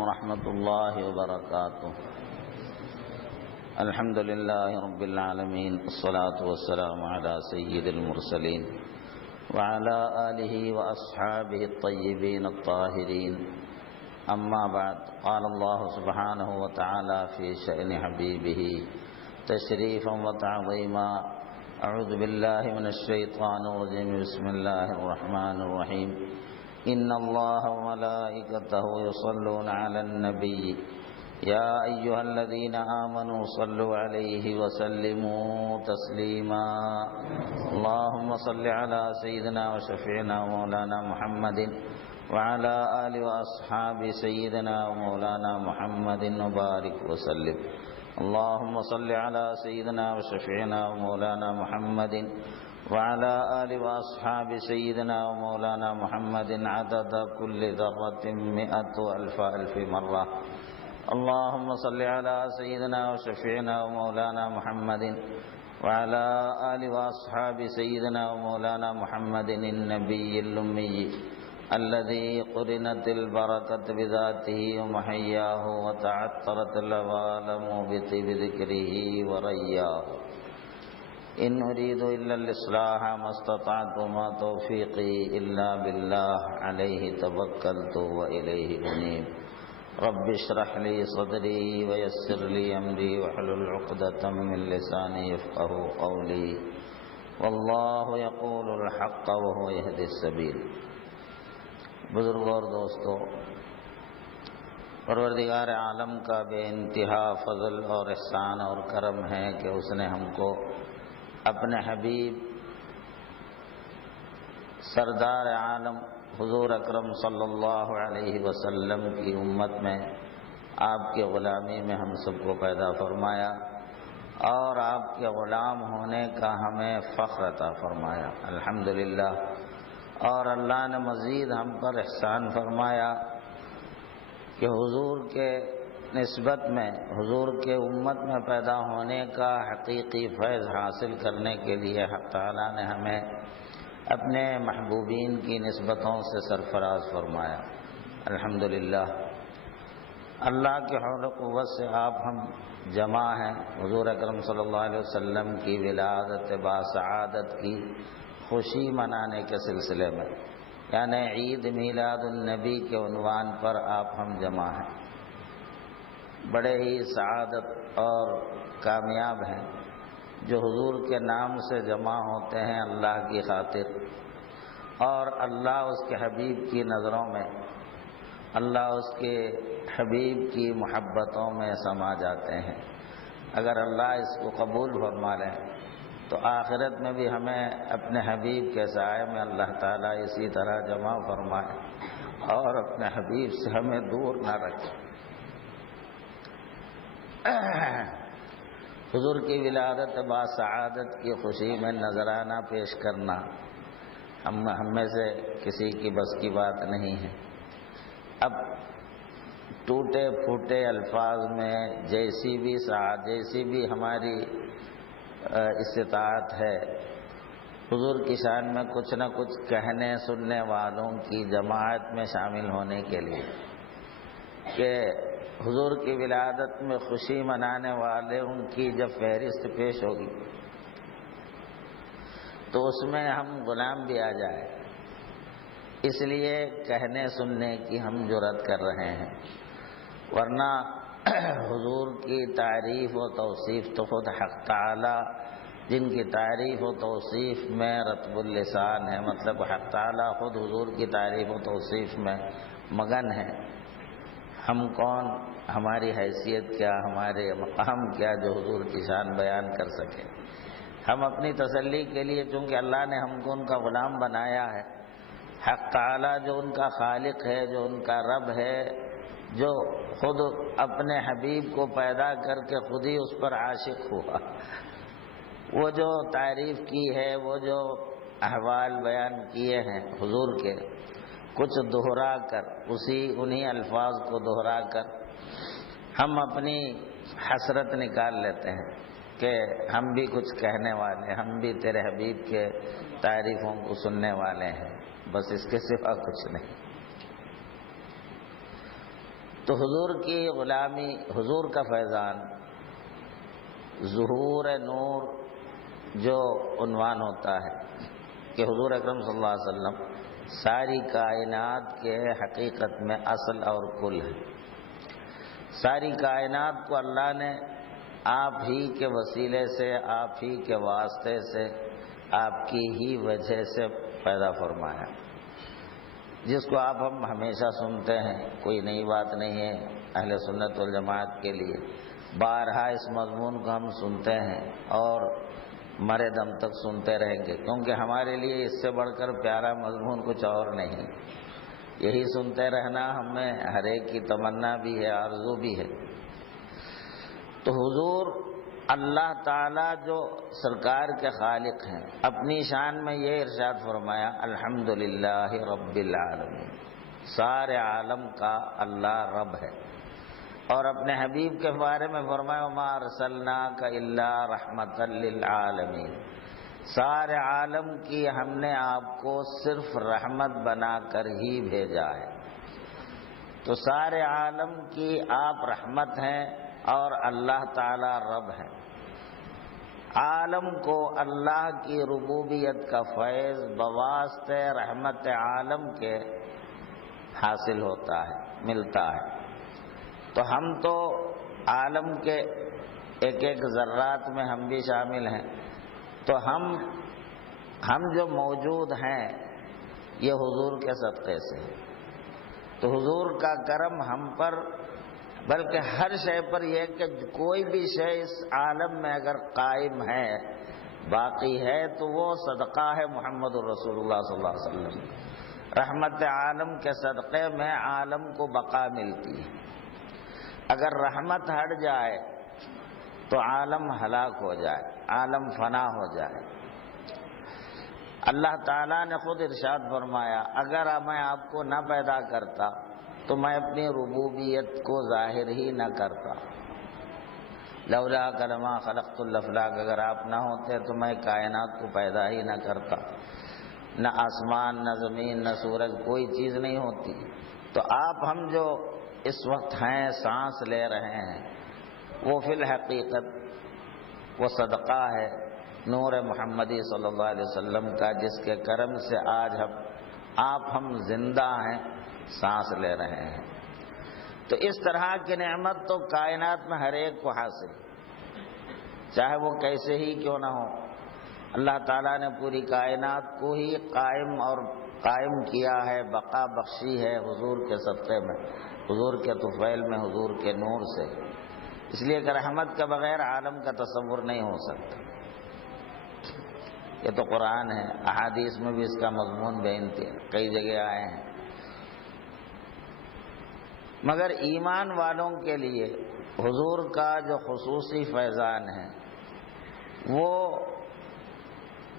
ورحمة الله وبركاته. الحمد لله رب العالمين، الصلاة والسلام على سيد المرسلين وعلى آله وأصحابه الطيبين الطاهرين. أما بعد، قال الله سبحانه وتعالى في شأن حبيبه تشريفا وتعظيما: أعوذ بالله من الشيطان الرجيم، بسم الله الرحمن الرحيم. إن الله وملائكته يصلون على النبي يا أيها الذين آمنوا صلوا عليه وسلموا تسليما. اللهم صل على سيدنا وشفيعنا ومولانا محمد وعلى آل وأصحاب سيدنا ومولانا محمد وبارك وسلم. اللهم صل على سيدنا وشفيعنا ومولانا محمد وعلى آل وأصحاب سيدنا ومولانا محمد عدد كل ذرة 100,000 مرة. اللهم صل على سيدنا وشفيعنا ومولانا محمد وعلى آل وأصحاب سيدنا ومولانا محمد النبي الأمي الذي قرنت البركة بذاته ومحياه وتعطرت العوالم بطيب ذكره ورياه. إن أريد إلا الإصلاح ما استطعت وما توفيقي إلا بالله عليه توكلت وإليه أنيب. رب اشرح لي صدري ويسر لي أمري واحلل عقدة من لساني يفقهوا قولي. والله يقول الحق وهو يهدي السبيل. بزرگوں اور دوستوں، پروردگار عالم کا بے انتہا فضل اور احسان اور کرم ہے کہ اس نے ہم کو اپنے حبیب سردار عالم حضور اکرم صلی اللہ علیہ وسلم کی امت میں، آپ کے غلامی میں ہم سب کو پیدا فرمایا اور آپ کے غلام ہونے کا ہمیں فخر عطا فرمایا، الحمدللہ. اور اللہ نے مزید ہم پر احسان فرمایا کہ حضور کے نسبت میں، حضور کے امت میں پیدا ہونے کا حقیقی فیض حاصل کرنے کے لیے حق تعالیٰ نے ہمیں اپنے محبوبین کی نسبتوں سے سرفراز فرمایا، الحمدللہ. اللہ کے حول و قوت سے آپ ہم جمع ہیں حضور اکرم صلی اللہ علیہ وسلم کی ولادت با سعادت کی خوشی منانے کے سلسلے میں، یعنی عید میلاد النبی کے عنوان پر آپ ہم جمع ہیں. بڑے ہی سعادت اور کامیاب ہیں جو حضور کے نام سے جمع ہوتے ہیں اللہ کی خاطر، اور اللہ اس کے حبیب کی نظروں میں، اللہ اس کے حبیب کی محبتوں میں سما جاتے ہیں. اگر اللہ اس کو قبول فرما لیں تو آخرت میں بھی ہمیں اپنے حبیب کے سائے میں اللہ تعالیٰ اسی طرح جمع فرمائے اور اپنے حبیب سے ہمیں دور نہ رکھے. حضور کی ولادت با سعادت کی خوشی میں نذرانہ پیش کرنا ہم میں سے کسی کی بس کی بات نہیں ہے. اب ٹوٹے پھوٹے الفاظ میں جیسی بھی ہماری استطاعت ہے، حضور کی شان میں کچھ نہ کچھ کہنے سننے والوں کی جماعت میں شامل ہونے کے لیے کہ حضور کی ولادت میں خوشی منانے والے ان کی جب فہرست پیش ہوگی تو اس میں ہم غلام بھی آ جائیں، اس لیے کہنے سننے کی ہم جرأت کر رہے ہیں. ورنہ حضور کی تعریف و توصیف تو خود حق تعالی جن کی تعریف و توصیف میں رطب اللسان ہے، مطلب حق تعالی خود حضور کی تعریف و توصیف میں مگن ہے. ہم کون، ہماری حیثیت کیا، ہمارے مقام کیا جو حضور کی شان بیان کر سکے. ہم اپنی تسلی کے لیے، چونکہ اللہ نے ہم کو ان کا غلام بنایا ہے، حق تعالی جو ان کا خالق ہے، جو ان کا رب ہے، جو خود اپنے حبیب کو پیدا کر کے خود ہی اس پر عاشق ہوا، وہ جو تعریف کی ہے، وہ جو احوال بیان کیے ہیں حضور کے، کچھ دہرا کر، انہی الفاظ کو دہرا کر ہم اپنی حسرت نکال لیتے ہیں کہ ہم بھی کچھ کہنے والے، ہم بھی تیرے حبیب کے تعریفوں کو سننے والے ہیں، بس اس کے سوا کچھ نہیں. تو حضور کی غلامی، حضور کا فیضان، ظہور نور جو عنوان ہوتا ہے کہ حضور اکرم صلی اللہ علیہ وسلم ساری کائنات کے حقیقت میں اصل اور کل ہے۔ ساری کائنات کو اللہ نے آپ ہی کے وسیلے سے، آپ ہی کے واسطے سے، آپ کی ہی وجہ سے پیدا فرمایا، جس کو آپ ہم ہمیشہ سنتے ہیں، کوئی نئی بات نہیں ہے اہل سنت والجماعت کے لیے۔ بارہا اس مضمون کو ہم سنتے ہیں اور مرے دم تک سنتے رہیں گے، کیونکہ ہمارے لیے اس سے بڑھ کر پیارا مضمون کچھ اور نہیں۔ یہی سنتے رہنا ہمیں ہر ایک کی تمنا بھی ہے، آرزو بھی ہے۔ تو حضور اللہ تعالیٰ جو سرکار کے خالق ہیں، اپنی شان میں یہ ارشاد فرمایا الحمدللہ رب العالمین، سارے عالم کا اللہ رب ہے۔ اور اپنے حبیب کے بارے میں فرمایا وما ارسلناک الا رحمۃ للعالمین، سارے عالم کی ہم نے آپ کو صرف رحمت بنا کر ہی بھیجا ہے۔ تو سارے عالم کی آپ رحمت ہیں اور اللہ تعالی رب ہے۔ عالم کو اللہ کی ربوبیت کا فیض بواسطہ رحمت عالم کے حاصل ہوتا ہے، ملتا ہے۔ تو ہم تو عالم کے ایک ایک ذرات میں ہم بھی شامل ہیں، تو ہم جو موجود ہیں یہ حضور کے صدقے سے۔ تو حضور کا کرم ہم پر، بلکہ ہر شے پر یہ کہ کوئی بھی شے اس عالم میں اگر قائم ہے، باقی ہے، تو وہ صدقہ ہے محمد الرسول اللہ صلی اللہ علیہ وسلم۔ رحمت عالم کے صدقے میں عالم کو بقا ملتی ہے۔ اگر رحمت ہٹ جائے تو عالم ہلاک ہو جائے، عالم فنا ہو جائے۔ اللہ تعالیٰ نے خود ارشاد فرمایا اگر میں آپ کو نہ پیدا کرتا تو میں اپنی ربوبیت کو ظاہر ہی نہ کرتا۔ لولا کلمہ خلقت الافلاک، اگر آپ نہ ہوتے تو میں کائنات کو پیدا ہی نہ کرتا، نہ آسمان، نہ زمین، نہ سورج، کوئی چیز نہیں ہوتی۔ تو آپ ہم جو اس وقت ہیں، سانس لے رہے ہیں، وہ فی الحقیقت وہ صدقہ ہے نور محمدی صلی اللہ علیہ وسلم کا، جس کے کرم سے آج ہم زندہ ہیں، سانس لے رہے ہیں۔ تو اس طرح کی نعمت تو کائنات میں ہر ایک کو حاصل، چاہے وہ کیسے ہی کیوں نہ ہو۔ اللہ تعالیٰ نے پوری کائنات کو ہی قائم کیا ہے، بقا بخشی ہے حضور کے صدقے میں، حضور کے طفیل میں، حضور کے نور سے۔ اس لیے کہ رحمت کے بغیر عالم کا تصور نہیں ہو سکتا۔ یہ تو قرآن ہے، احادیث میں بھی اس کا مضمون بے کئی جگہ آئے ہیں۔ مگر ایمان والوں کے لیے حضور کا جو خصوصی فیضان ہے، وہ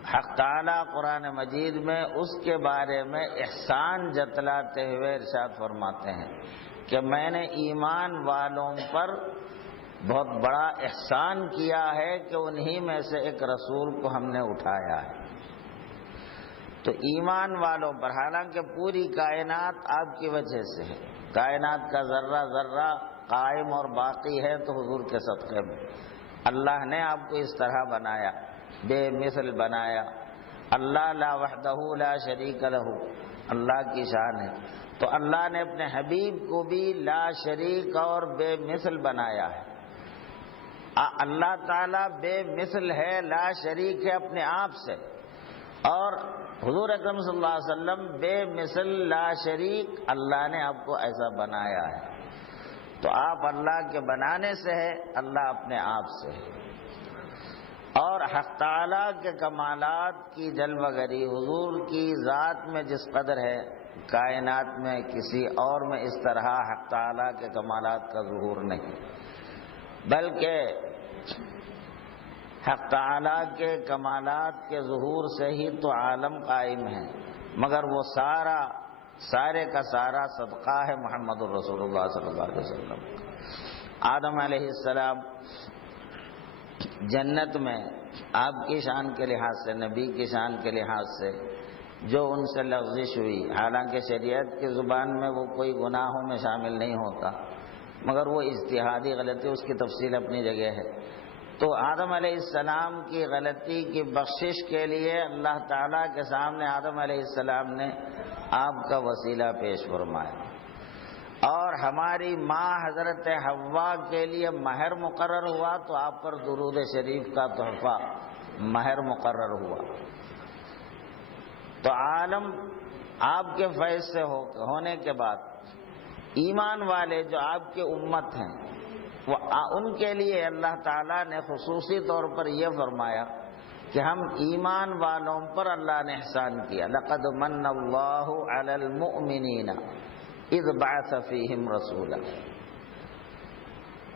حق تعالیٰ قرآن مجید میں اس کے بارے میں احسان جتلاتے ہوئے ارشاد فرماتے ہیں کہ میں نے ایمان والوں پر بہت بڑا احسان کیا ہے کہ انہی میں سے ایک رسول کو ہم نے اٹھایا ہے۔ تو ایمان والوں پر، حالانکہ پوری کائنات آپ کی وجہ سے ہے، کائنات کا ذرہ ذرہ قائم اور باقی ہے تو حضور کے صدقے میں۔ اللہ نے آپ کو اس طرح بنایا، بے مثل بنایا۔ اللہ لا وحدہ لا شریک لہ، اللہ کی شان ہے۔ تو اللہ نے اپنے حبیب کو بھی لا شریک اور بے مثل بنایا ہے۔ اللہ تعالیٰ بے مثل ہے، لا شریک ہے اپنے آپ سے، اور حضور اکرم صلی اللہ علیہ وسلم بے مثل لا شریک، اللہ نے آپ کو ایسا بنایا ہے۔ تو آپ اللہ کے بنانے سے ہے، اللہ اپنے آپ سے ہے۔ اور حق تعالیٰ کے کمالات کی جلوہ گری حضور کی ذات میں جس قدر ہے، کائنات میں کسی اور میں اس طرح حق تعالیٰ کے کمالات کا ظہور نہیں، بلکہ حق تعالیٰ کے کمالات کے ظہور سے ہی تو عالم قائم ہے، مگر وہ سارے کا سارا صدقہ ہے محمد الرسول اللہ صلی اللہ علیہ وسلم۔ آدم علیہ السلام جنت میں آپ کی شان کے لحاظ سے، نبی کی شان کے لحاظ سے جو ان سے لغزش ہوئی، حالانکہ شریعت کی زبان میں وہ کوئی گناہوں میں شامل نہیں ہوتا، مگر وہ اجتہادی غلطی، اس کی تفصیل اپنی جگہ ہے۔ تو آدم علیہ السلام کی غلطی کی بخشش کے لیے اللہ تعالیٰ کے سامنے آدم علیہ السلام نے آپ کا وسیلہ پیش فرمایا، اور ہماری ماں حضرت حوا کے لیے مہر مقرر ہوا تو آپ پر درود شریف کا تحفہ مہر مقرر ہوا۔ تو عالم آپ کے فیض سے ہونے کے بعد ایمان والے جو آپ کے امت ہیں، وہ ان کے لیے اللہ تعالیٰ نے خصوصی طور پر یہ فرمایا کہ ہم ایمان والوں پر اللہ نے احسان کیا۔ لقد من اللہ علی المؤمنین اذ بعث فیہم رسولا۔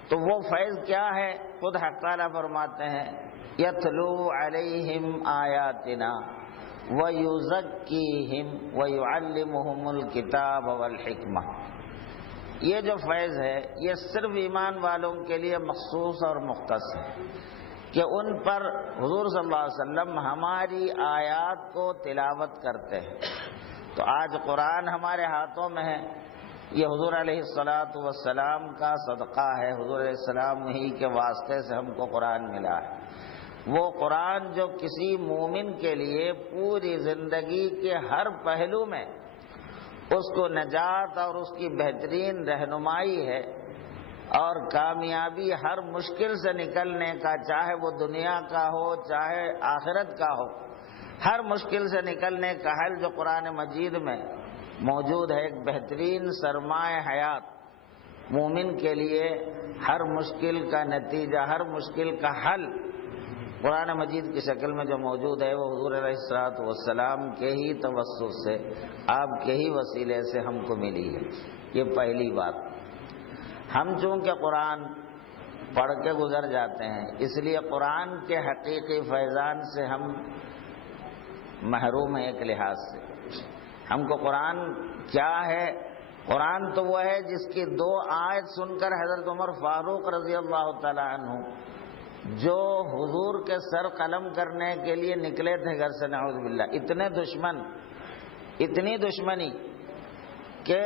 تو وہ فیض کیا ہے؟ خود حق تعالیٰ فرماتے ہیں یتلو علیہم آیاتنا ویزکیہم ویعلمہم الکتاب والحکمہ۔ یہ جو فیض ہے یہ صرف ایمان والوں کے لیے مخصوص اور مختص ہے کہ ان پر حضور صلی اللہ علیہ وسلم ہماری آیات کو تلاوت کرتے ہیں۔ تو آج قرآن ہمارے ہاتھوں میں ہے، یہ حضور علیہ السلام کا صدقہ ہے، حضور علیہ السلام ہی کے واسطے سے ہم کو قرآن ملا ہے۔ وہ قرآن جو کسی مومن کے لیے پوری زندگی کے ہر پہلو میں اس کو نجات اور اس کی بہترین رہنمائی ہے، اور کامیابی ہر مشکل سے نکلنے کا، چاہے وہ دنیا کا ہو چاہے آخرت کا ہو، ہر مشکل سے نکلنے کا حل جو قرآن مجید میں موجود ہے، ایک بہترین سرمایہ حیات مومن کے لیے ہر مشکل کا نتیجہ، ہر مشکل کا حل قرآن مجید کی شکل میں جو موجود ہے، وہ حضور علیہ السلام کے ہی توسط سے، آپ کے ہی وسیلے سے ہم کو ملی ہے۔ یہ پہلی بات۔ ہم چونکہ قرآن پڑھ کے گزر جاتے ہیں، اس لیے قرآن کے حقیقی فیضان سے ہم محروم ہیں۔ ایک لحاظ سے ہم کو قرآن کیا ہے؟ قرآن تو وہ ہے جس کی 2 آیت سن کر حضرت عمر فاروق رضی اللہ تعالی عنہ جو حضور کے سر قلم کرنے کے لیے نکلے تھے گھر سے، نعوذ باللہ، اتنے دشمن، اتنی دشمنی کہ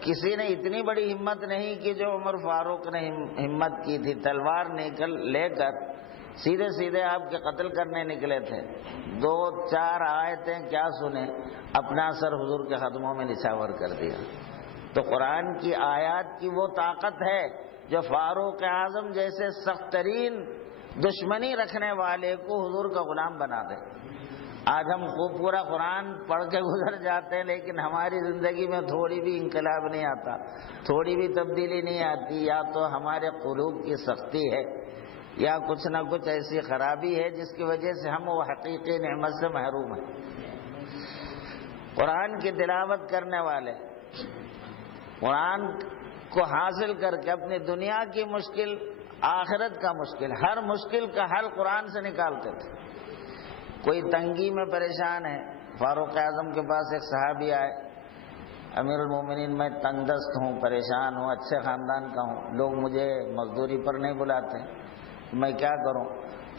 کسی نے اتنی بڑی ہمت نہیں کی جو عمر فاروق نے ہمت کی تھی، تلوار لے کر سیدھے سیدھے آپ کے قتل کرنے نکلے تھے۔ 2-4 آیتیں کیا سنے، اپنا سر حضور کے قدموں میں نچھاور کر دیا۔ تو قرآن کی آیات کی وہ طاقت ہے جو فاروق اعظم جیسے سخت ترین دشمنی رکھنے والے کو حضور کا غلام بنا دے۔ آج ہم خوب پورا قرآن پڑھ کے گزر جاتے ہیں، لیکن ہماری زندگی میں تھوڑی بھی انقلاب نہیں آتا، تھوڑی بھی تبدیلی نہیں آتی، یا تو ہمارے قلوب کی سختی ہے یا کچھ نہ کچھ ایسی خرابی ہے جس کی وجہ سے ہم وہ حقیقی نعمت سے محروم ہیں۔ قرآن کی تلاوت کرنے والے قرآن کو حاصل کر کے اپنی دنیا کی مشکل، آخرت کا مشکل، ہر مشکل کا حل قرآن سے نکالتے تھے۔ کوئی تنگی میں پریشان ہے، فاروق اعظم کے پاس ایک صحابی آئے، امیر المومنین میں تنگ دست ہوں، پریشان ہوں، اچھے خاندان کا ہوں، لوگ مجھے مزدوری پر نہیں بلاتے، میں کیا کروں؟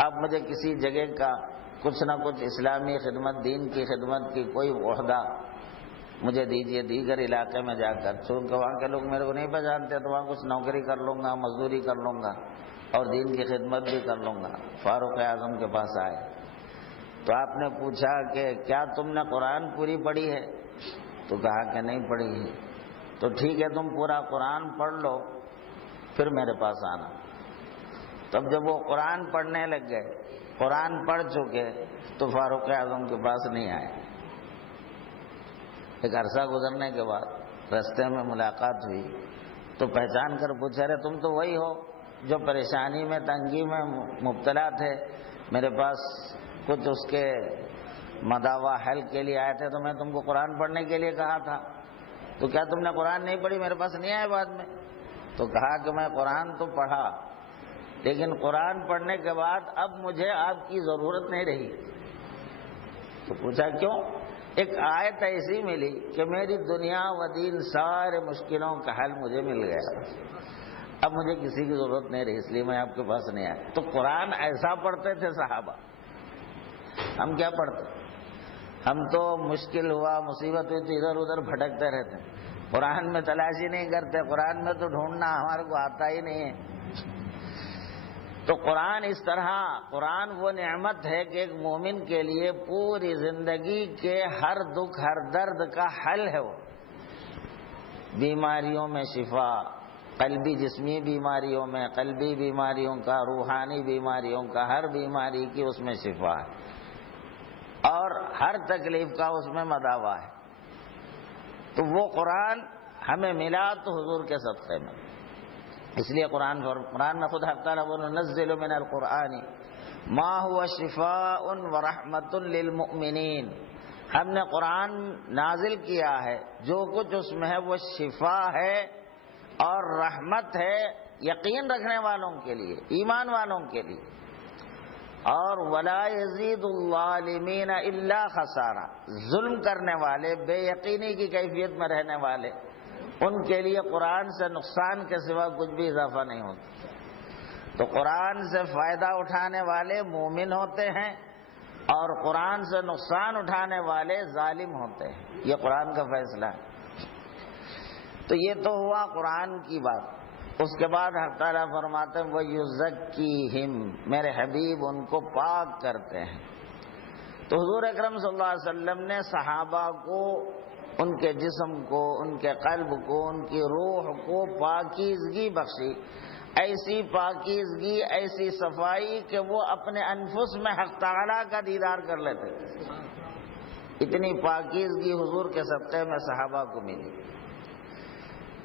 آپ مجھے کسی جگہ کا کچھ نہ کچھ اسلامی خدمت، دین کی خدمت کی کوئی عہدہ مجھے دیجئے، دیگر علاقے میں جا کر، چونکہ وہاں کے لوگ میرے کو نہیں پہچانتے تو وہاں کچھ نوکری کر لوں گا، مزدوری کر لوں گا اور دین کی خدمت بھی کر لوں گا۔ فاروق اعظم کے پاس آئے تو آپ نے پوچھا کہ کیا تم نے قرآن پوری پڑھی ہے؟ تو کہا کہ نہیں پڑھی ہے۔ تو ٹھیک ہے، تم پورا قرآن پڑھ لو پھر میرے پاس آنا۔ تب جب وہ قرآن پڑھنے لگ گئے، قرآن پڑھ چکے، تو فاروق اعظم کے پاس نہیں آئے۔ ایک عرصہ گزرنے کے بعد راستے میں ملاقات ہوئی تو پہچان کر پوچھا، رہے تم تو وہی ہو جو پریشانی میں، تنگی میں مبتلا تھے، میرے پاس کچھ اس کے مداوا حل کے لیے آئے تھے، تو میں تم کو قرآن پڑھنے کے لیے کہا تھا، تو کیا تم نے قرآن نہیں پڑھی؟ میرے پاس نہیں آئے بعد میں؟ تو کہا کہ میں قرآن تو پڑھا، لیکن قرآن پڑھنے کے بعد اب مجھے آپ کی ضرورت نہیں رہی۔ تو پوچھا کیوں؟ ایک آیت ایسی ملی کہ میری دنیا و دین سارے مشکلوں کا حل مجھے مل گیا، اب مجھے کسی کی ضرورت نہیں رہی، اس لیے میں آپ کے پاس نہیں آیا۔ تو قرآن ایسا پڑھتے تھے صحابہ، ہم کیا پڑھتے؟ ہم تو مشکل ہوا، مصیبت ہوئی تو ادھر ادھر بھٹکتے رہتے، قرآن میں تلاشی نہیں کرتے، قرآن میں تو ڈھونڈنا ہمارے کو آتا ہی نہیں ہے۔ تو قرآن اس طرح، قرآن وہ نعمت ہے کہ ایک مومن کے لیے پوری زندگی کے ہر دکھ ہر درد کا حل ہے۔ وہ بیماریوں میں شفا، قلبی جسمی بیماریوں میں، قلبی بیماریوں کا، روحانی بیماریوں کا، ہر بیماری کی اس میں شفا ہے، اور ہر تکلیف کا اس میں مداوا ہے۔ تو وہ قرآن ہمیں ملا تو حضور کے صدقے میں، اس لیے قرآن میں خود حق تعالیٰ وَنُنَزِّلُ مِنَ الْقُرْآنِ مَا هُوَ شِفَاءٌ وَرَحْمَةٌ لِّلْمُؤْمِنِينَ، ہم نے قرآن نازل کیا ہے، جو کچھ اس میں ہے وہ شفا ہے اور رحمت ہے یقین رکھنے والوں کے لیے، ایمان والوں کے لیے۔ اور وَلَا يَزِيدُ الظَّالِمِينَ إِلَّا خَسَارًا، ظلم کرنے والے، بے یقینی کی کیفیت میں رہنے والے، ان کے لیے قرآن سے نقصان کے سوا کچھ بھی اضافہ نہیں ہوتا۔ تو قرآن سے فائدہ اٹھانے والے مومن ہوتے ہیں، اور قرآن سے نقصان اٹھانے والے ظالم ہوتے ہیں، یہ قرآن کا فیصلہ ہے۔ تو یہ تو ہوا قرآن کی بات۔ اس کے بعد حق تعالیٰ فرماتے ہیں وَيُزَكِّيهِمْ، میرے حبیب ان کو پاک کرتے ہیں۔ تو حضور اکرم صلی اللہ علیہ وسلم نے صحابہ کو، ان کے جسم کو، ان کے قلب کو، ان کی روح کو پاکیزگی بخشی، ایسی پاکیزگی، ایسی صفائی کہ وہ اپنے انفس میں حق تعالیٰ کا دیدار کر لیتے تھے۔ اتنی پاکیزگی حضور کے صدقے میں صحابہ کو ملی۔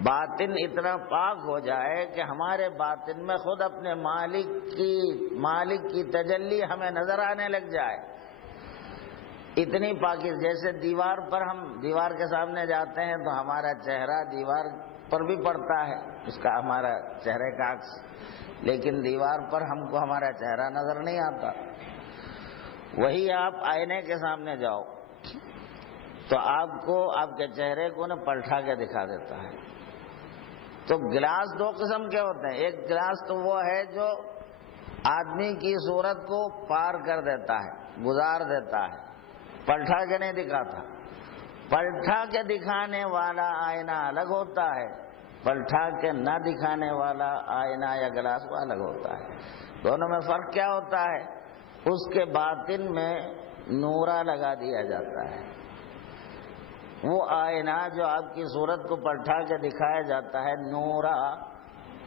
باطن اتنا پاک ہو جائے کہ ہمارے باطن میں خود اپنے مالک کی تجلی ہمیں نظر آنے لگ جائے، اتنی پاکیز۔ جیسے دیوار پر، ہم دیوار کے سامنے جاتے ہیں تو ہمارا چہرہ دیوار پر بھی پڑتا ہے، اس کا ہمارا چہرے کا عکس، لیکن دیوار پر ہم کو ہمارا چہرہ نظر نہیں آتا۔ وہی آپ آئینے کے سامنے جاؤ تو آپ کو آپ کے چہرے کو نہ پلٹا کے دکھا دیتا ہے۔ تو گلاس دو قسم کے ہوتے ہیں، ایک گلاس تو وہ ہے جو آدمی کی صورت کو پار کر دیتا ہے، گزار دیتا ہے، پلٹا کے نہیں دکھاتا۔ پلٹا کے دکھانے والا آئینہ الگ ہوتا ہے، پلٹا کے نہ دکھانے والا آئینہ یا گلاس وہ الگ ہوتا ہے۔ دونوں میں فرق کیا ہوتا ہے؟ اس کے باطن میں نورا لگا دیا جاتا ہے۔ وہ آئینہ جو آپ کی صورت کو پلٹا کے دکھایا جاتا ہے، نورا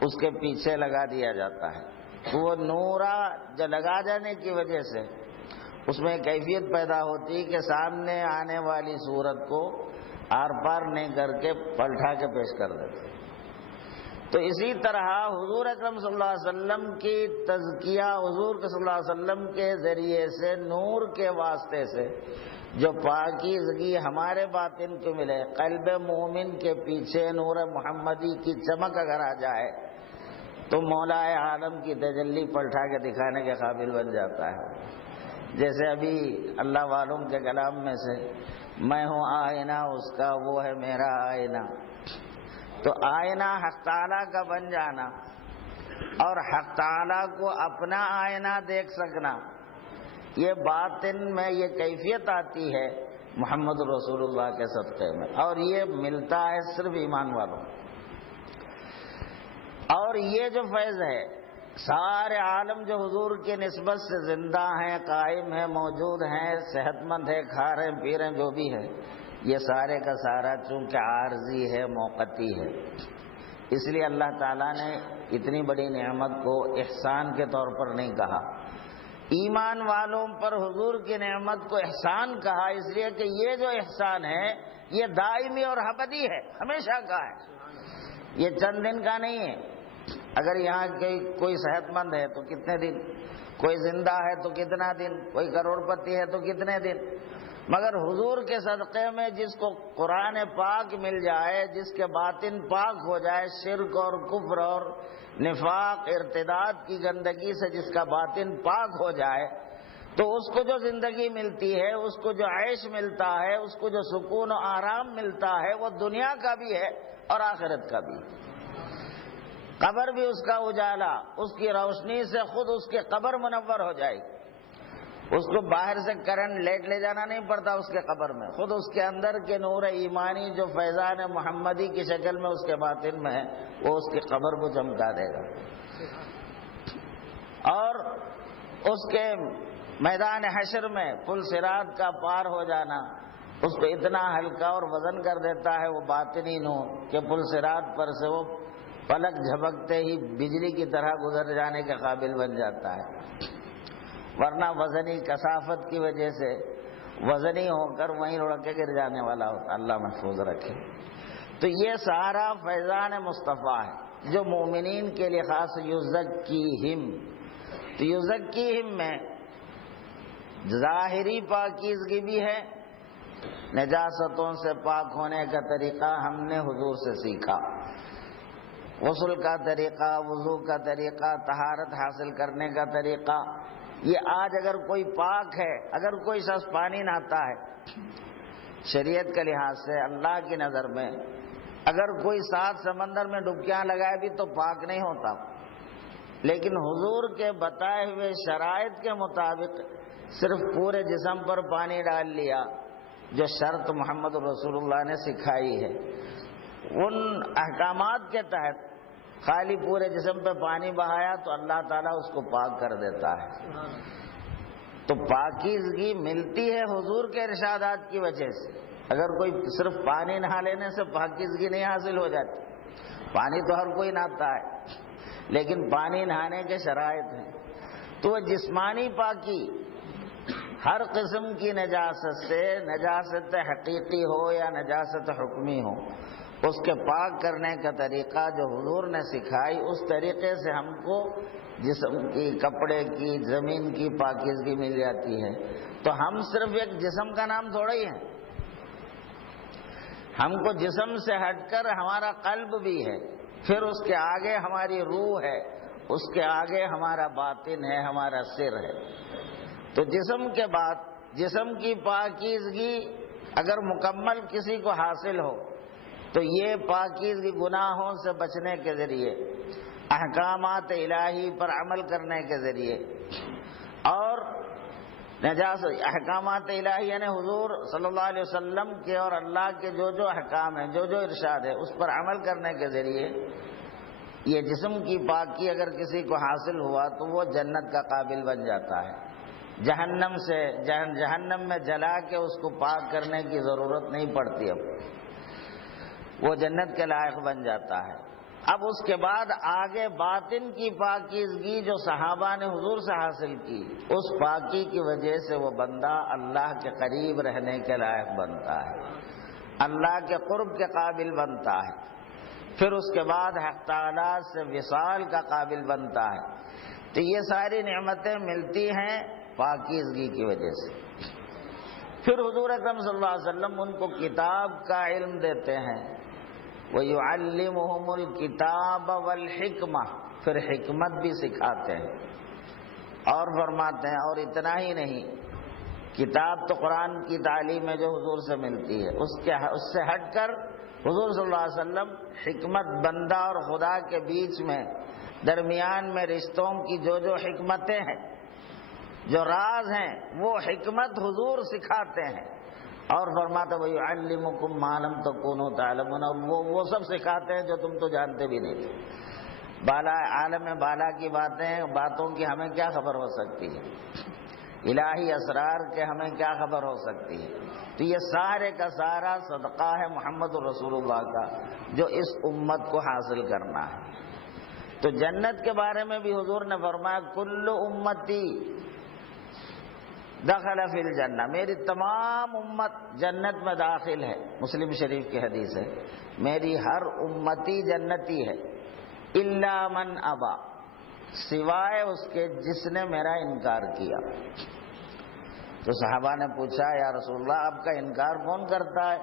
اس کے پیچھے لگا دیا جاتا ہے۔ وہ نورا جو لگا جانے کی وجہ سے اس میں کیفیت پیدا ہوتی کہ سامنے آنے والی صورت کو آر پار نہیں کر کے پلٹا کے پیش کر دیتے۔ تو اسی طرح حضور اکرم صلی اللہ علیہ وسلم کی تزکیہ، حضور صلی اللہ علیہ وسلم کے ذریعے سے، نور کے واسطے سے جو پاکیزگی ہمارے باطن کو ملے، قلب مومن کے پیچھے نور محمدی کی چمک اگر آ جائے تو مولا عالم کی تجلی پلٹا کے دکھانے کے قابل بن جاتا ہے۔ جیسے ابھی اللہ والوں کے کلام میں سے میں ہوں آئینہ اس کا، وہ ہے میرا آئینہ۔ تو آئینہ حق تعالیٰ کا بن جانا اور حق تعالیٰ کو اپنا آئینہ دیکھ سکنا، یہ باطن میں یہ کیفیت آتی ہے محمد رسول اللہ کے صدقے میں، اور یہ ملتا ہے صرف ایمان والوں۔ اور یہ جو فیض ہے، سارے عالم جو حضور کی نسبت سے زندہ ہیں، قائم ہیں، موجود ہیں، صحت مند ہے، کھا رہے ہیں، پی رہے ہیں، جو بھی ہے، یہ سارے کا سارا چونکہ عارضی ہے، موقتی ہے، اس لیے اللہ تعالیٰ نے اتنی بڑی نعمت کو احسان کے طور پر نہیں کہا۔ ایمان والوں پر حضور کی نعمت کو احسان کہا، اس لیے کہ یہ جو احسان ہے یہ دائمی اور ابدی ہے، ہمیشہ کا ہے، یہ چند دن کا نہیں ہے۔ اگر یہاں کوئی صحت مند ہے تو کتنے دن، کوئی زندہ ہے تو کتنا دن، کوئی کروڑ پتی ہے تو کتنے دن، مگر حضور کے صدقے میں جس کو قرآن پاک مل جائے، جس کے باطن پاک ہو جائے، شرک اور کفر اور نفاق، ارتداد کی گندگی سے جس کا باطن پاک ہو جائے، تو اس کو جو زندگی ملتی ہے، اس کو جو عیش ملتا ہے، اس کو جو سکون و آرام ملتا ہے، وہ دنیا کا بھی ہے اور آخرت کا بھی۔ قبر بھی اس کا اجالا، اس کی روشنی سے خود اس کی قبر منور ہو جائے گی، اس کو باہر سے کرنٹ لیٹ لے جانا نہیں پڑتا اس کے قبر میں، خود اس کے اندر کے نور ایمانی جو فیضان محمدی کی شکل میں اس کے باطن میں ہے وہ اس کی قبر کو چمکا دے گا۔ اور اس کے میدان حشر میں پل صراط کا پار ہو جانا اس کو اتنا ہلکا اور وزن کر دیتا ہے وہ باطنی نور کہ پل صراط پر سے وہ پلک جھپکتے ہی بجلی کی طرح گزر جانے کے قابل بن جاتا ہے، ورنہ وزنی کثافت کی وجہ سے وزنی ہو کر وہیں رڑ کے گر جانے والا ہوتا، اللہ محفوظ رکھے۔ تو یہ سارا فیضان مصطفیٰ ہے جو مومنین کے لیے خاص، یزکیہم۔ تو یزکیہم میں ظاہری پاکیزگی بھی ہے، نجاستوں سے پاک ہونے کا طریقہ ہم نے حضور سے سیکھا، غسل کا طریقہ، وضو کا طریقہ، طہارت حاصل کرنے کا طریقہ۔ یہ آج اگر کوئی پاک ہے، اگر کوئی شخص پانی نہاتا ہے شریعت کے لحاظ سے، اللہ کی نظر میں اگر کوئی 7 سمندر میں ڈبکیاں لگائے بھی تو پاک نہیں ہوتا، لیکن حضور کے بتائے ہوئے شرائط کے مطابق صرف پورے جسم پر پانی ڈال لیا، جو شرط محمد رسول اللہ نے سکھائی ہے، ان احکامات کے تحت خالی پورے جسم پہ پانی بہایا تو اللہ تعالیٰ اس کو پاک کر دیتا ہے۔ تو پاکیزگی ملتی ہے حضور کے ارشادات کی وجہ سے۔ اگر کوئی صرف پانی نہا لینے سے پاکیزگی نہیں حاصل ہو جاتی، پانی تو ہر کوئی نہاتا ہے، لیکن پانی نہانے کے شرائط ہیں۔ تو وہ جسمانی پاکی ہر قسم کی نجاست سے، نجاست حقیقی ہو یا نجاست حکمی ہو، اس کے پاک کرنے کا طریقہ جو حضور نے سکھائی، اس طریقے سے ہم کو جسم کی، کپڑے کی، زمین کی پاکیزگی مل جاتی ہے۔ تو ہم صرف ایک جسم کا نام تھوڑا ہی ہے، ہم کو جسم سے ہٹ کر ہمارا قلب بھی ہے، پھر اس کے آگے ہماری روح ہے، اس کے آگے ہمارا باطن ہے، ہمارا سر ہے۔ تو جسم کے بعد جسم کی پاکیزگی اگر مکمل کسی کو حاصل ہو تو یہ پاکیزگی گناہوں سے بچنے کے ذریعے، احکامات الہی پر عمل کرنے کے ذریعے، اور نجاست احکامات الہی یعنی حضور صلی اللہ علیہ وسلم کے اور اللہ کے جو جو احکام ہیں، جو جو ارشاد ہے، اس پر عمل کرنے کے ذریعے یہ جسم کی پاکی اگر کسی کو حاصل ہوا تو وہ جنت کا قابل بن جاتا ہے۔ جہنم سے، جہنم میں جلا کے اس کو پاک کرنے کی ضرورت نہیں پڑتی، اب وہ جنت کے لائق بن جاتا ہے۔ اب اس کے بعد آگے باطن کی پاکیزگی جو صحابہ نے حضور سے حاصل کی، اس پاکی کی وجہ سے وہ بندہ اللہ کے قریب رہنے کے لائق بنتا ہے، اللہ کے قرب کے قابل بنتا ہے، پھر اس کے بعد حق تعالیٰ سے وصال کا قابل بنتا ہے۔ تو یہ ساری نعمتیں ملتی ہیں پاکیزگی کی وجہ سے۔ پھر حضور اکرم صلی اللہ علیہ وسلم ان کو کتاب کا علم دیتے ہیں، وَيُعَلِّمُهُمُ الْكِتَابَ وَالْحِكْمَةَ، پھر حکمت بھی سکھاتے ہیں، اور فرماتے ہیں اور اتنا ہی نہیں، کتاب تو قرآن کی تعلیم ہے جو حضور سے ملتی ہے، اس سے ہٹ کر حضور صلی اللہ علیہ وسلم حکمت، بندہ اور خدا کے بیچ میں، درمیان میں رشتوں کی جو جو حکمتیں ہیں، جو راز ہیں، وہ حکمت حضور سکھاتے ہیں، اور فرماتا وَيُعَلِّمُكُم مَّا لَمْ تَكُونُوا تَعْلَمُونَ، وہ سب سکھاتے ہیں جو تم تو جانتے بھی نہیں تھے۔ بالا عالم بالا کی باتوں کی ہمیں کیا خبر ہو سکتی ہے، الہی اسرار کے ہمیں کیا خبر ہو سکتی ہے۔ تو یہ سارے کا سارا صدقہ ہے محمد رسول اللہ کا جو اس امت کو حاصل کرنا ہے۔ تو جنت کے بارے میں بھی حضور نے فرمایا کل امتی دخل فی الجنہ، میری تمام امت جنت میں داخل ہے، مسلم شریف کی حدیث ہے، میری ہر امتی جنتی ہے، الا من ابا، سوائے اس کے جس نے میرا انکار کیا۔ تو صحابہ نے پوچھا یا رسول اللہ آپ کا انکار کون کرتا ہے؟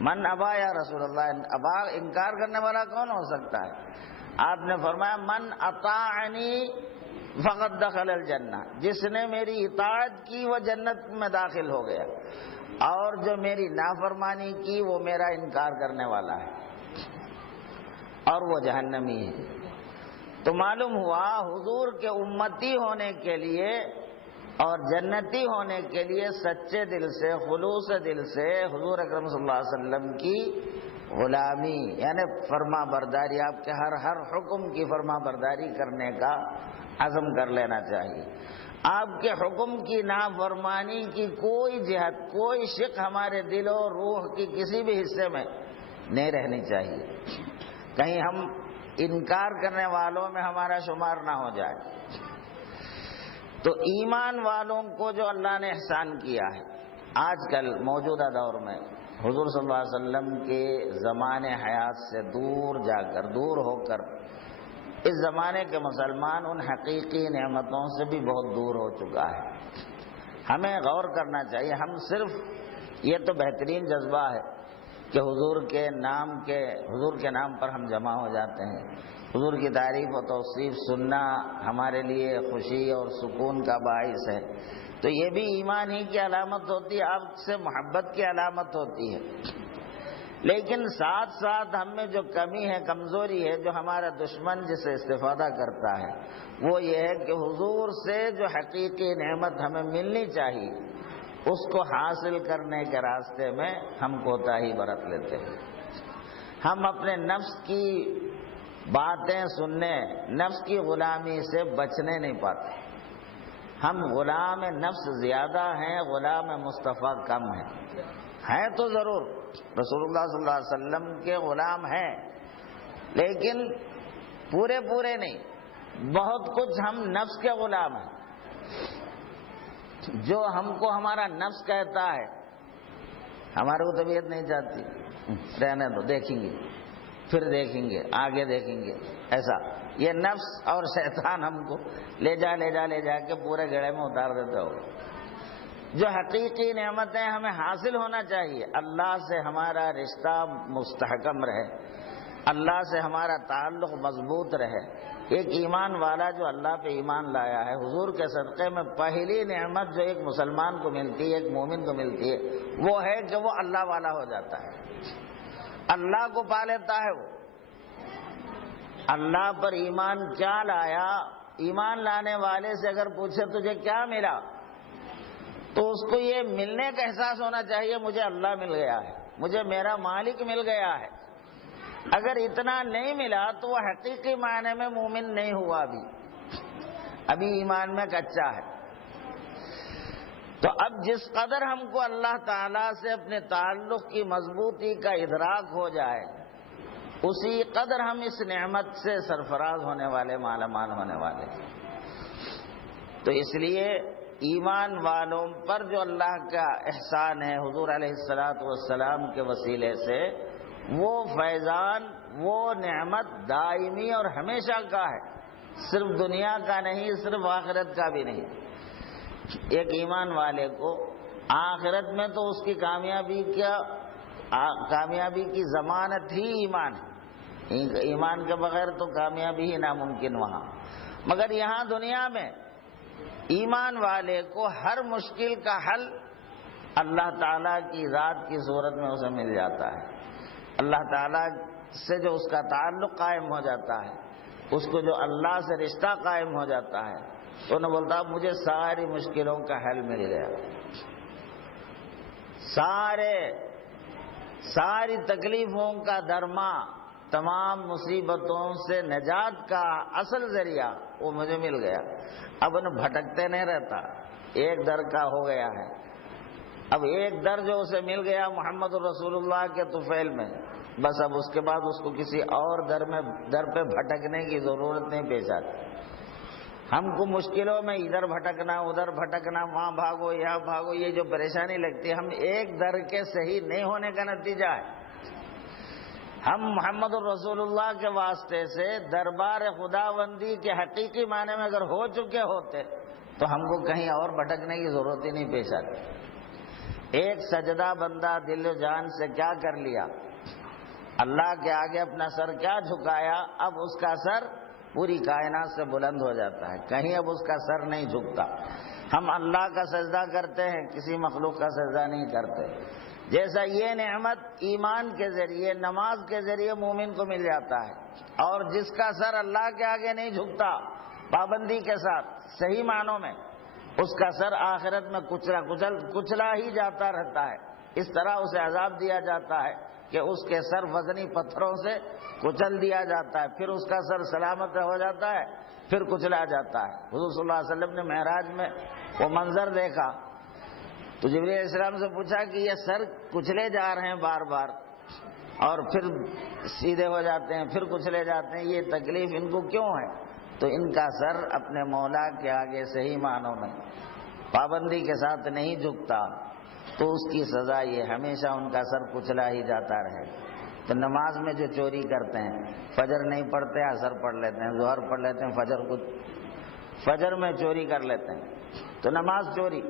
من ابا یا رسول اللہ، ابا انکار کرنے والا کون ہو سکتا ہے؟ آپ نے فرمایا من اطاعنی فقد دخل الجنہ، جس نے میری اطاعت کی وہ جنت میں داخل ہو گیا، اور جو میری نافرمانی کی وہ میرا انکار کرنے والا ہے اور وہ جہنمی ہے۔ تو معلوم ہوا حضور کے امتی ہونے کے لیے اور جنتی ہونے کے لیے سچے دل سے خلوص دل سے حضور اکرم صلی اللہ علیہ وسلم کی غلامی یعنی فرما برداری، آپ کے ہر حکم کی فرما برداری کرنے کا عزم کر لینا چاہیے۔ آپ کے حکم کی نافرمانی کی کوئی جہت، کوئی شق ہمارے دل و روح کی کسی بھی حصے میں نہیں رہنی چاہیے، کہیں ہم انکار کرنے والوں میں ہمارا شمار نہ ہو جائے۔ تو ایمان والوں کو جو اللہ نے احسان کیا ہے، آج کل موجودہ دور میں حضور صلی اللہ علیہ وسلم کے زمانے حیات سے دور ہو کر اس زمانے کے مسلمان ان حقیقی نعمتوں سے بھی بہت دور ہو چکا ہے۔ ہمیں غور کرنا چاہیے۔ ہم صرف یہ تو بہترین جذبہ ہے کہ حضور کے نام پر ہم جمع ہو جاتے ہیں، حضور کی تعریف و توصیف سننا ہمارے لیے خوشی اور سکون کا باعث ہے، تو یہ بھی ایمان ہی کی علامت ہوتی ہے، آپ سے محبت کی علامت ہوتی ہے۔ لیکن ساتھ ساتھ ہم میں جو کمی ہے، کمزوری ہے، جو ہمارا دشمن جس سے استفادہ کرتا ہے، وہ یہ ہے کہ حضور سے جو حقیقی نعمت ہمیں ملنی چاہیے اس کو حاصل کرنے کے راستے میں ہم کوتاہی برت لیتے ہیں۔ ہم اپنے نفس کی باتیں سننے، نفس کی غلامی سے بچنے نہیں پاتے۔ ہم غلام نفس زیادہ ہیں، غلام مصطفیٰ کم ہیں تو ضرور رسول اللہ صلی اللہ علیہ وسلم کے غلام ہیں، لیکن پورے نہیں، بہت کچھ ہم نفس کے غلام ہیں۔ جو ہم کو ہمارا نفس کہتا ہے، ہمارے کو طبیعت نہیں چاہتی، رہنے دو، دیکھیں گے، پھر دیکھیں گے، آگے دیکھیں گے، ایسا یہ نفس اور شیطان ہم کو لے جا کے پورے گڑھے میں اتار دیتے ہو۔ جو حقیقی نعمتیں ہمیں حاصل ہونا چاہیے، اللہ سے ہمارا رشتہ مستحکم رہے، اللہ سے ہمارا تعلق مضبوط رہے۔ ایک ایمان والا جو اللہ پہ ایمان لایا ہے، حضور کے صدقے میں پہلی نعمت جو ایک مسلمان کو ملتی ہے، ایک مومن کو ملتی ہے، وہ ہے کہ وہ اللہ والا ہو جاتا ہے، اللہ کو پا لیتا ہے۔ وہ اللہ پر ایمان کیا لایا؟ ایمان لانے والے سے اگر پوچھے تجھے کیا ملا، تو اس کو یہ ملنے کا احساس ہونا چاہیے، مجھے اللہ مل گیا ہے، مجھے میرا مالک مل گیا ہے۔ اگر اتنا نہیں ملا تو وہ حقیقی معنی میں مومن نہیں ہوا، ابھی ایمان میں کچا ہے۔ تو اب جس قدر ہم کو اللہ تعالیٰ سے اپنے تعلق کی مضبوطی کا ادراک ہو جائے، اسی قدر ہم اس نعمت سے سرفراز ہونے والے، مالا مال ہونے والے۔ تو اس لیے ایمان والوں پر جو اللہ کا احسان ہے حضور علیہ السلام کے وسیلے سے، وہ فیضان، وہ نعمت دائمی اور ہمیشہ کا ہے، صرف دنیا کا نہیں، صرف آخرت کا بھی نہیں۔ ایک ایمان والے کو آخرت میں تو اس کی کامیابی کی ضمانت ہی ایمان ہے، ایمان کے بغیر تو کامیابی ہی ناممکن وہاں۔ مگر یہاں دنیا میں ایمان والے کو ہر مشکل کا حل اللہ تعالیٰ کی ذات کی صورت میں اسے مل جاتا ہے۔ اللہ تعالیٰ سے جو اس کا تعلق قائم ہو جاتا ہے، اس کو جو اللہ سے رشتہ قائم ہو جاتا ہے، تو انہیں بولتا ہے مجھے ساری مشکلوں کا حل مل گیا، ساری تکلیفوں کا درما، تمام مصیبتوں سے نجات کا اصل ذریعہ وہ مجھے مل گیا۔ اب انہیں بھٹکتے نہیں رہتا، ایک در کا ہو گیا ہے۔ اب ایک در جو اسے مل گیا محمد رسول اللہ کے طفیل میں، بس اب اس کے بعد اس کو کسی اور در پہ بھٹکنے کی ضرورت نہیں پیش آتی۔ ہم کو مشکلوں میں ادھر بھٹکنا، ادھر بھٹکنا، وہاں بھاگو، یہاں بھاگو، یہ جو پریشانی لگتی ہے، ہم ایک در کے صحیح نہیں ہونے کا نتیجہ ہے۔ ہم محمد الرسول اللہ کے واسطے سے دربار خداوندی کے حقیقی معنی میں اگر ہو چکے ہوتے تو ہم کو کہیں اور بھٹکنے کی ضرورت ہی نہیں پیش آتی۔ ایک سجدہ بندہ دل و جان سے کیا کر لیا، اللہ کے آگے اپنا سر کیا جھکایا، اب اس کا سر پوری کائنات سے بلند ہو جاتا ہے، کہیں اب اس کا سر نہیں جھکتا۔ ہم اللہ کا سجدہ کرتے ہیں، کسی مخلوق کا سجدہ نہیں کرتے۔ جیسا یہ نعمت ایمان کے ذریعے، نماز کے ذریعے مومن کو مل جاتا ہے، اور جس کا سر اللہ کے آگے نہیں جھکتا پابندی کے ساتھ، صحیح معنوں میں اس کا سر آخرت میں کچلا ہی جاتا رہتا ہے. اس طرح اسے عذاب دیا جاتا ہے کہ اس کے سر وزنی پتھروں سے کچل دیا جاتا ہے، پھر اس کا سر سلامت ہو جاتا ہے، پھر کچلا جاتا ہے. حضور صلی اللہ علیہ وسلم نے معراج میں وہ منظر دیکھا تو جبرائیل علیہ السلام سے پوچھا کہ یہ سر کچلے جا رہے ہیں بار بار اور پھر سیدھے ہو جاتے ہیں، پھر کچلے جاتے ہیں، یہ تکلیف ان کو کیوں ہے؟ تو ان کا سر اپنے مولا کے آگے صحیح معنوں میں پابندی کے ساتھ نہیں جھکتا، تو اس کی سزا یہ ہمیشہ ان کا سر کچلا ہی جاتا رہے. تو نماز میں جو چوری کرتے ہیں، فجر نہیں پڑھتے عصر پڑھ لیتے ہیں، ظہر پڑھ لیتے ہیں، فجر میں چوری کر لیتے ہیں تو نماز چوری،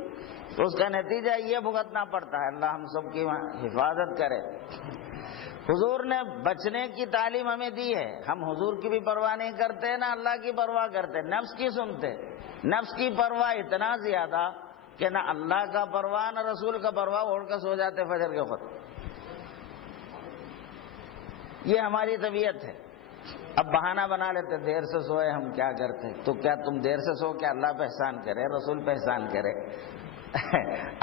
تو اس کا نتیجہ یہ بھگتنا پڑتا ہے. اللہ ہم سب کی حفاظت کرے. حضور نے بچنے کی تعلیم ہمیں دی ہے، ہم حضور کی بھی پرواہ نہیں کرتے نہ اللہ کی پرواہ کرتے، نفس کی سنتے. نفس کی پرواہ اتنا زیادہ کہ نہ اللہ کا پرواہ نہ رسول کا پرواہ، اڑ کر سو جاتے فجر کے خود. یہ ہماری طبیعت ہے. اب بہانہ بنا لیتے دیر سے سوئے ہم کیا کرتے، تو کیا تم دیر سے سو کہ اللہ پہ احسان کرے، رسول پہ احسان کرے؟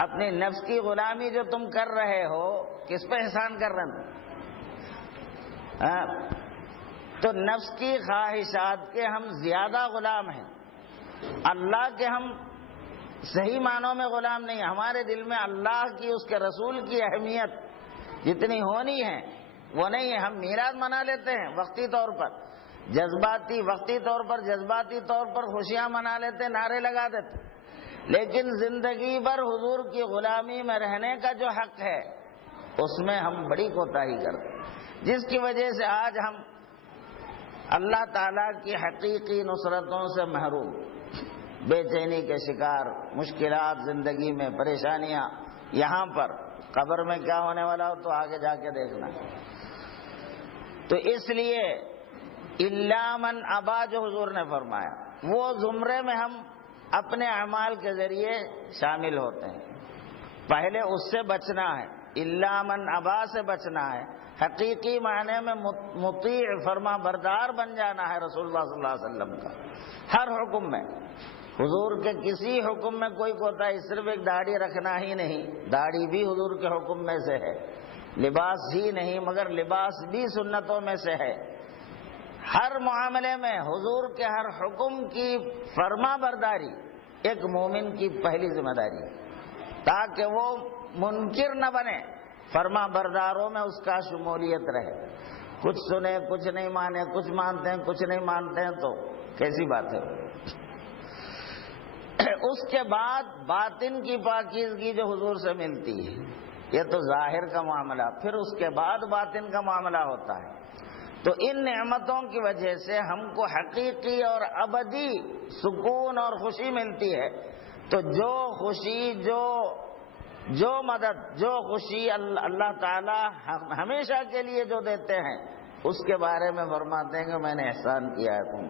اپنی نفس کی غلامی جو تم کر رہے ہو کس پہ احسان کر رہے ہیں؟ تو نفس کی خواہشات کے ہم زیادہ غلام ہیں، اللہ کے ہم صحیح معنوں میں غلام نہیں. ہمارے دل میں اللہ کی، اس کے رسول کی اہمیت جتنی ہونی ہے وہ نہیں ہے. ہم میلاد منا لیتے ہیں وقتی طور پر، وقتی طور پر خوشیاں منا لیتے، نعرے لگا دیتے، لیکن زندگی بھر حضور کی غلامی میں رہنے کا جو حق ہے اس میں ہم بڑی کوتاہی کرتے ہیں، جس کی وجہ سے آج ہم اللہ تعالیٰ کی حقیقی نصرتوں سے محروم، بے چینی کے شکار، مشکلات زندگی میں، پریشانیاں یہاں پر، قبر میں کیا ہونے والا ہو تو آگے جا کے دیکھنا. تو اس لیے الا من ابا جو حضور نے فرمایا، وہ زمرے میں ہم اپنے اعمال کے ذریعے شامل ہوتے ہیں. پہلے اس سے بچنا ہے، الا من ابا سے بچنا ہے، حقیقی معنی میں مطیع فرما بردار بن جانا ہے رسول اللہ صلی اللہ علیہ وسلم کا ہر حکم میں. حضور کے کسی حکم میں کوئی کوتاہی، صرف ایک داڑھی رکھنا ہی نہیں، داڑھی بھی حضور کے حکم میں سے ہے. لباس ہی نہیں مگر لباس بھی سنتوں میں سے ہے. ہر معاملے میں حضور کے ہر حکم کی فرما برداری ایک مومن کی پہلی ذمہ داری ہے، تاکہ وہ منکر نہ بنے، فرما برداروں میں اس کا شمولیت رہے. کچھ سنے کچھ نہیں مانے، کچھ مانتے ہیں کچھ نہیں مانتے ہیں، تو کیسی بات ہے؟ اس کے بعد باطن کی پاکیزگی جو حضور سے ملتی ہے، یہ تو ظاہر کا معاملہ، پھر اس کے بعد باطن کا معاملہ ہوتا ہے. تو ان نعمتوں کی وجہ سے ہم کو حقیقی اور ابدی سکون اور خوشی ملتی ہے. تو جو خوشی، جو مدد، جو خوشی اللہ تعالی ہمیشہ کے لیے جو دیتے ہیں، اس کے بارے میں فرماتے ہیں کہ میں نے احسان کیا ہے تم.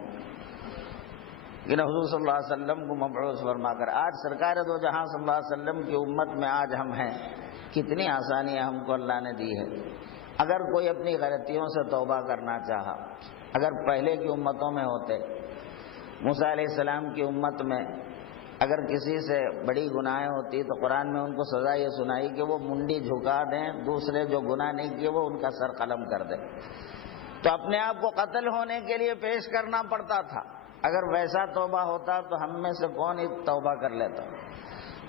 لیکن حضور صلی اللہ علیہ وسلم کو مبعوث فرما کر آج سرکار دو جہاں صلی اللہ علیہ وسلم کی امت میں آج ہم ہیں، کتنی آسانیاں ہم کو اللہ نے دی ہے. اگر کوئی اپنی غلطیوں سے توبہ کرنا چاہا، اگر پہلے کی امتوں میں ہوتے، موسیٰ علیہ السلام کی امت میں اگر کسی سے بڑی گناہیں ہوتی تو قرآن میں ان کو سزا یہ سنائی کہ وہ منڈی جھکا دیں، دوسرے جو گناہ نہیں کیے وہ ان کا سر قلم کر دیں. تو اپنے آپ کو قتل ہونے کے لیے پیش کرنا پڑتا تھا. اگر ویسا توبہ ہوتا تو ہم میں سے کون توبہ کر لیتا؟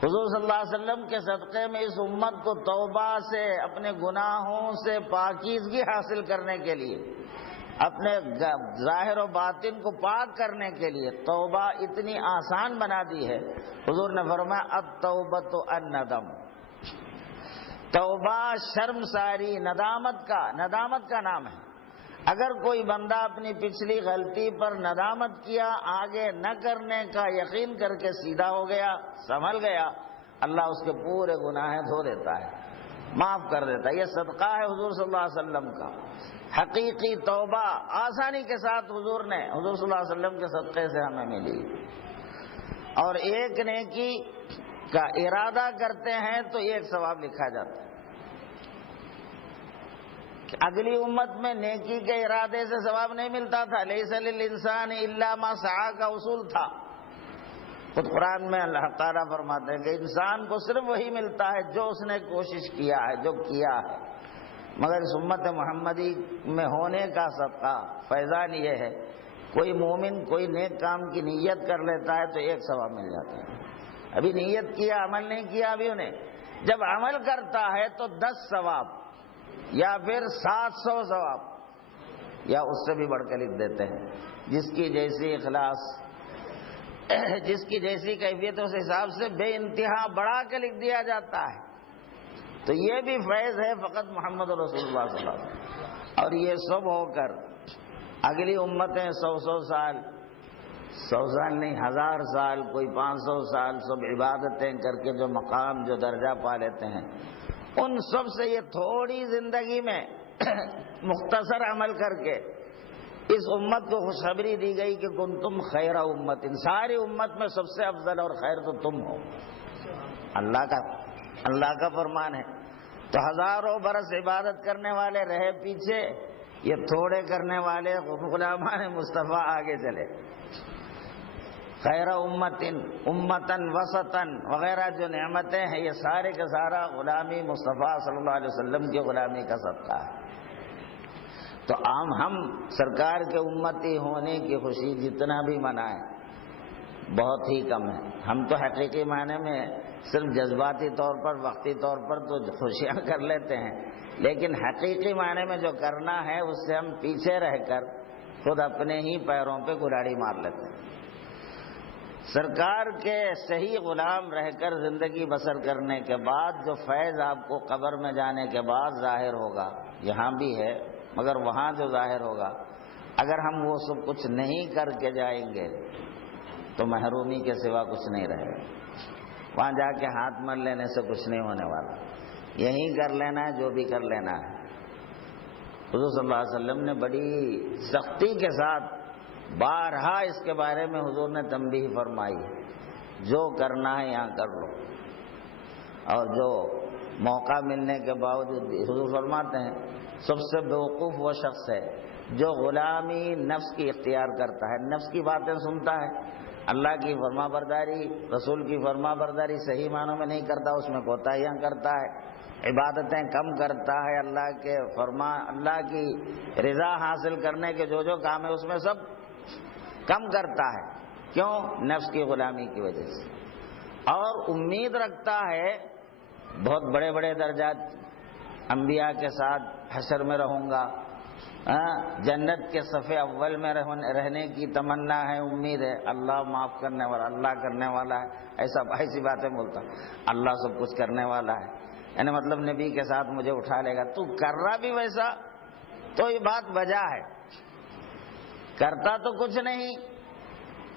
حضور صلی اللہ علیہ وسلم کے صدقے میں اس امت کو توبہ سے، اپنے گناہوں سے پاکیزگی حاصل کرنے کے لیے، اپنے ظاہر و باطن کو پاک کرنے کے لیے توبہ اتنی آسان بنا دی ہے. حضور نے فرمایا التوبۃ الندم، توبہ شرمساری، ندامت کا نام ہے. اگر کوئی بندہ اپنی پچھلی غلطی پر ندامت کیا، آگے نہ کرنے کا یقین کر کے سیدھا ہو گیا، سنبھل گیا، اللہ اس کے پورے گناہ دھو دیتا ہے، معاف کر دیتا ہے. یہ صدقہ ہے حضور صلی اللہ علیہ وسلم کا. حقیقی توبہ آسانی کے ساتھ حضور صلی اللہ علیہ وسلم کے صدقے سے ہمیں ملی. اور ایک نیکی کا ارادہ کرتے ہیں تو ایک ثواب لکھا جاتا ہے. اگلی امت میں نیکی کے ارادے سے ثواب نہیں ملتا تھا. لیس للانسان الا ما سعی کا اصول تھا. خود قرآن میں اللہ تعالیٰ فرماتے ہیں کہ انسان کو صرف وہی ملتا ہے جو اس نے کوشش کیا ہے، جو کیا ہے، مگر اس امت محمدی میں ہونے کا صدقہ فیضان یہ ہے، کوئی مومن کوئی نیک کام کی نیت کر لیتا ہے تو 1 ثواب مل جاتا ہے۔ ابھی نیت کیا، عمل نہیں کیا ابھی انہیں، جب عمل کرتا ہے تو 10 ثواب یا پھر 700 ثواب یا اس سے بھی بڑھ کے لکھ دیتے ہیں، جس کی جیسی اخلاص، جس کی جیسی کیفیت اس حساب سے بے انتہا بڑھا کے لکھ دیا جاتا ہے۔ تو یہ بھی فیض ہے فقط محمد رسول اللہ صلی اللہ علیہ وسلم۔ اور یہ سب ہو کر اگلی امتیں 100 سال، 100 سال نہیں 1000 سال، کوئی 500 سال سب عبادتیں کر کے جو مقام جو درجہ پا لیتے ہیں، ان سب سے یہ تھوڑی زندگی میں مختصر عمل کر کے اس امت کو خوشخبری دی گئی کہ کنتم خیر امت، ان ساری امت میں سب سے افضل اور خیر تو تم ہو۔ اللہ کا فرمان ہے۔ تو ہزاروں برس عبادت کرنے والے رہے پیچھے، یہ تھوڑے کرنے والے غلامان مصطفیٰ آگے چلے۔ خیر امتن، امتن وسطن وغیرہ جو نعمتیں ہیں، یہ سارے کا سارا غلامی مصطفیٰ صلی اللہ علیہ وسلم کی غلامی کا صدقہ ہے۔ تو عام ہم سرکار کے امتی ہونے کی خوشی جتنا بھی منائیں بہت ہی کم ہے۔ ہم تو حقیقی معنی میں صرف جذباتی طور پر، وقتی طور پر تو خوشیاں کر لیتے ہیں، لیکن حقیقی معنی میں جو کرنا ہے اس سے ہم پیچھے رہ کر خود اپنے ہی پیروں پہ کلاڑی مار لیتے ہیں۔ سرکار کے صحیح غلام رہ کر زندگی بسر کرنے کے بعد جو فیض آپ کو قبر میں جانے کے بعد ظاہر ہوگا، یہاں بھی ہے مگر وہاں جو ظاہر ہوگا، اگر ہم وہ سب کچھ نہیں کر کے جائیں گے تو محرومی کے سوا کچھ نہیں رہے گا۔ وہاں جا کے ہاتھ مل لینے سے کچھ نہیں ہونے والا، یہی کر لینا ہے جو بھی کر لینا ہے۔ حضور صلی اللہ علیہ وسلم نے بڑی سختی کے ساتھ بارہا اس کے بارے میں حضور نے تنبیہ فرمائی، جو کرنا ہے یہاں کر لو۔ اور جو موقع ملنے کے باوجود حضور فرماتے ہیں سب سے بیوقوف وہ شخص ہے جو غلامی نفس کی اختیار کرتا ہے، نفس کی باتیں سنتا ہے، اللہ کی فرما برداری، رسول کی فرما برداری صحیح معنوں میں نہیں کرتا، اس میں کوتاہیاں کرتا ہے، عبادتیں کم کرتا ہے، اللہ کی رضا حاصل کرنے کے جو کام ہے اس میں سب کم کرتا ہے۔ کیوں؟ نفس کی غلامی کی وجہ سے۔ اور امید رکھتا ہے بہت بڑے بڑے درجات، انبیاء کے ساتھ حشر میں رہوں گا، جنت کے صف اول میں رہنے کی تمنا ہے، امید ہے، اللہ معاف کرنے والا، اللہ کرنے والا ہے، ایسی باتیں بولتا، اللہ سب کچھ کرنے والا ہے، یعنی مطلب نبی کے ساتھ مجھے اٹھا لے گا۔ تو کر رہا بھی ویسا تو یہ بات وجہ ہے، کرتا تو کچھ نہیں،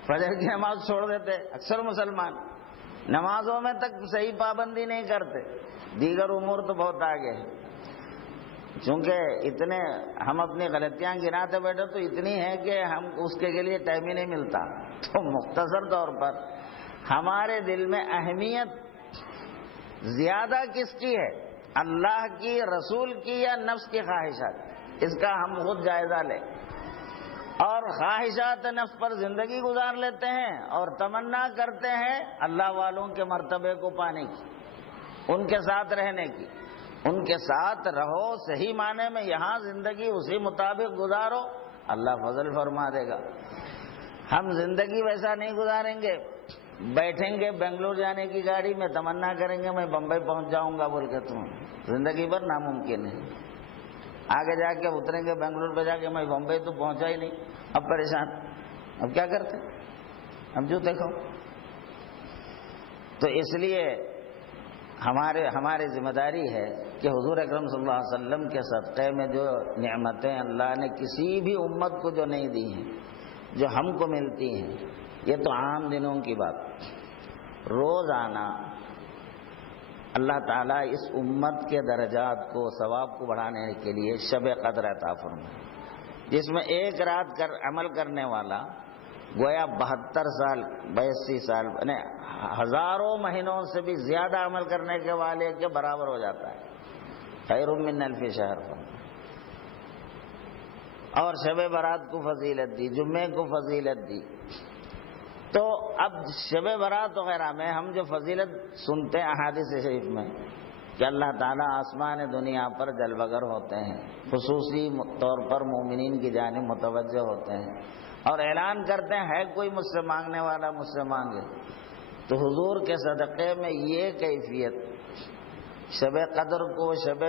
فجر کی نماز چھوڑ دیتے اکثر مسلمان، نمازوں میں تک صحیح پابندی نہیں کرتے، دیگر امور تو بہت آگے ہیں۔ چونکہ اتنے ہم اپنی غلطیاں گناتے بیٹھے تو اتنی ہیں کہ ہم اس کے لیے ٹائم ہی نہیں ملتا۔ تو مختصر طور پر ہمارے دل میں اہمیت زیادہ کس کی ہے، اللہ کی، رسول کی یا نفس کی خواہشات؟ اس کا ہم خود جائزہ لیں، اور خواہشات نفس پر زندگی گزار لیتے ہیں اور تمنا کرتے ہیں اللہ والوں کے مرتبے کو پانے کی، ان کے ساتھ رہنے کی۔ ان کے ساتھ رہو، صحیح معنی میں یہاں زندگی اسی مطابق گزارو، اللہ فضل فرما دے گا۔ ہم زندگی ویسا نہیں گزاریں گے، بیٹھیں گے بنگلور جانے کی گاڑی میں، تمنا کریں گے میں بمبئی پہنچ جاؤں گا بول کے، تم زندگی بھر ناممکن ہے۔ آگے جا کے اتریں گے بنگلور پہ جا کے میں بمبئی تو پہنچا ہی نہیں، اب پریشان، اب کیا کرتے، اب جو دیکھو۔ تو اس لیے ہماری ذمہ داری ہے کہ حضور اکرم صلی اللہ علیہ وسلم کے صدقے میں جو نعمتیں اللہ نے کسی بھی امت کو جو نہیں دی ہیں، جو ہم کو ملتی ہیں، یہ تو عام دنوں کی بات، روزانہ اللہ تعالیٰ اس امت کے درجات کو، ثواب کو بڑھانے کے لیے شب قدر عطا فرمائے، جس میں ایک رات عمل کرنے والا گویا 72 سال 82 سال یعنی ہزاروں مہینوں سے بھی زیادہ عمل کرنے کے والے کے برابر ہو جاتا ہے۔ خیر من الف شہر۔ اور شب برات کو فضیلت دی، جمعے کو فضیلت دی، تو اب شب برات وغیرہ میں ہم جو فضیلت سنتے ہیں احادیث شریف میں کہ اللہ تعالیٰ آسمان دنیا پر جلوگر ہوتے ہیں، خصوصی طور پر مومنین کی جانب متوجہ ہوتے ہیں اور اعلان کرتے ہیں ہے کوئی مجھ سے مانگنے والا مجھ سے مانگے، تو حضور کے صدقے میں یہ کیفیت، شب قدر کو شب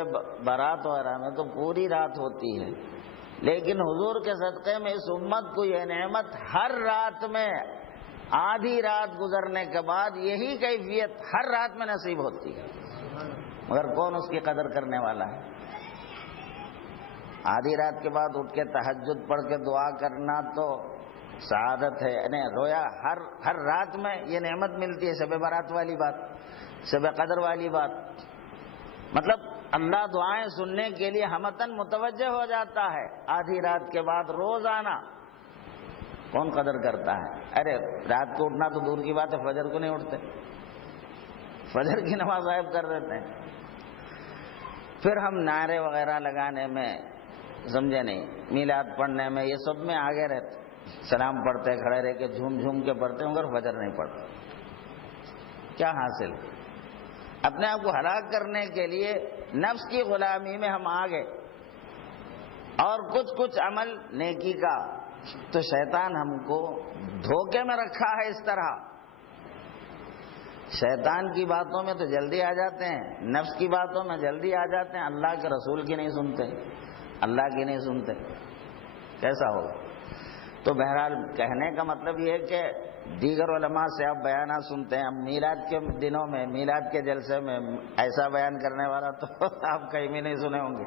برات وغیرہ میں تو پوری رات ہوتی ہے، لیکن حضور کے صدقے میں اس امت کو یہ نعمت ہر رات میں آدھی رات گزرنے کے بعد یہی کیفیت ہر رات میں نصیب ہوتی ہے، مگر کون اس کی قدر کرنے والا ہے؟ آدھی رات کے بعد اٹھ کے تہجد پڑھ کے دعا کرنا تو سعادت ہے، یعنی رویا ہر رات میں یہ نعمت ملتی ہے، شب برات والی بات، شب قدر والی بات، مطلب اللہ دعائیں سننے کے لیے ہمتن متوجہ ہو جاتا ہے آدھی رات کے بعد روزانہ۔ کون قدر کرتا ہے؟ ارے رات کو اٹھنا تو دور کی بات ہے، فجر کو نہیں اٹھتے، فجر کی نماز غائب کر دیتے ہیں۔ پھر ہم نعرے وغیرہ لگانے میں، سمجھے نہیں، میلاد پڑھنے میں، یہ سب میں آگے رہتے، سلام پڑھتے کھڑے رہ کے جھوم جھوم کے پڑھتے مگر فجر نہیں پڑھتے۔ کیا حاصل؟ اپنے آپ کو ہلاک کرنے کے لیے نفس کی غلامی میں ہم آ گئے، اور کچھ عمل نیکی کا تو شیطان ہم کو دھوکے میں رکھا ہے۔ اس طرح شیطان کی باتوں میں تو جلدی آ جاتے ہیں، نفس کی باتوں میں جلدی آ جاتے ہیں، اللہ کے رسول کی نہیں سنتے، اللہ کی نہیں سنتے، کیسا ہوگا؟ تو بہرحال کہنے کا مطلب یہ ہے کہ دیگر علماء سے آپ بیانات سنتے ہیں، میلاد کے دنوں میں، میلاد کے جلسے میں ایسا بیان کرنے والا تو آپ کہیں بھی نہیں سنے ہوں گے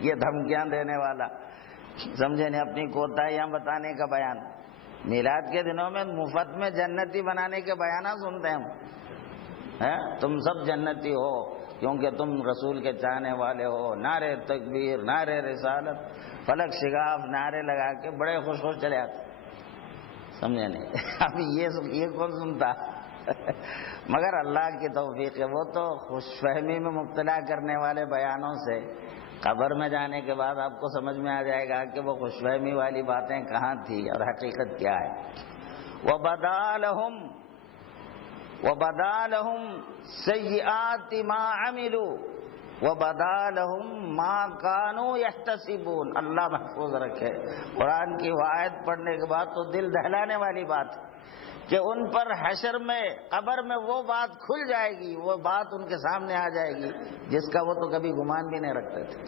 یہ دھمکیاں دینے والا، سمجھے نہیں، اپنی کوتاہیاں بتانے کا بیان۔ میلاد کے دنوں میں مفت میں جنتی بنانے کے بیانات سنتے ہیں، تم سب جنتی ہو کیونکہ تم رسول کے چاہنے والے ہو، نعرے تکبیر، نعرے رسالت، فلک شگاف نعرے لگا کے بڑے خوش خوش چلے آتے، سمجھے نہیں ابھی یہ کون سنتا مگر اللہ کی توفیق ہے، وہ تو خوش فہمی میں مبتلا کرنے والے بیانوں سے قبر میں جانے کے بعد آپ کو سمجھ میں آ جائے گا کہ وہ خوش فہمی والی باتیں کہاں تھی اور حقیقت کیا ہے۔ وَبَدَا لَهُمْ سَيِّئَاتِ مَا عَمِلُوا وَبَدَا لَهُمْ مَا كَانُوا يَحْتَسِبُونَ۔ اللہ محفوظ رکھے، قرآن کی وہ آیت پڑھنے کے بعد تو دل دہلانے والی بات ہے کہ ان پر حشر میں، قبر میں وہ بات کھل جائے گی، وہ بات ان کے سامنے آ جائے گی جس کا وہ تو کبھی گمان بھی نہیں رکھتے تھے،